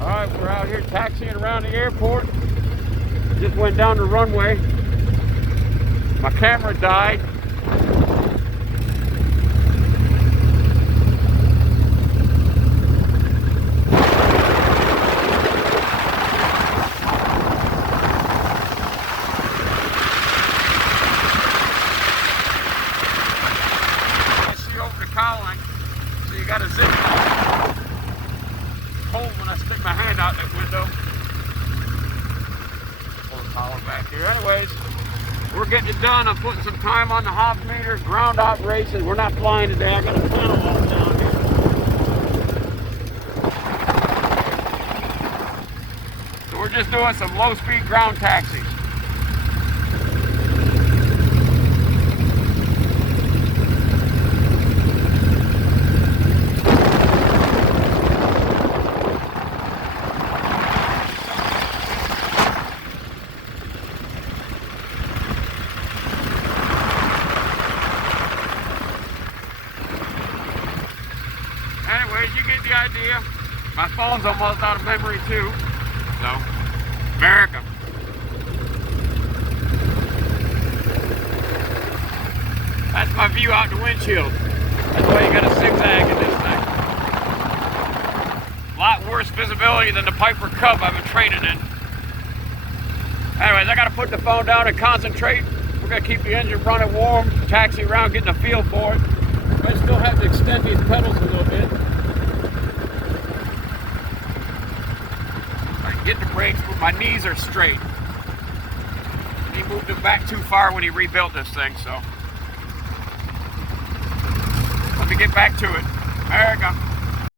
Alright, we're out here taxiing around the airport. Just went down the runway. My camera died. I see over the cowling, so you got a zip. Cold when I stick my hand out that window. Pull the collar back here. Anyways, we're getting it done. I'm putting some time on the Hobbs meter, ground operations. We're not flying today. I got a panel off down here. So we're just doing some low-speed ground taxis. Anyways, you get the idea. My phone's almost out of memory too. So, America. That's my view out the windshield. That's why you got a zigzag in this thing. A lot worse visibility than the Piper Cub I've been training in. Anyways, I gotta put the phone down and concentrate. We're gonna keep the engine running warm, taxi around, getting a feel for it. I still have to extend these pedals a little bit. I can get the brakes, but my knees are straight. And he moved them back too far when he rebuilt this thing, so. Let me get back to it. There we go.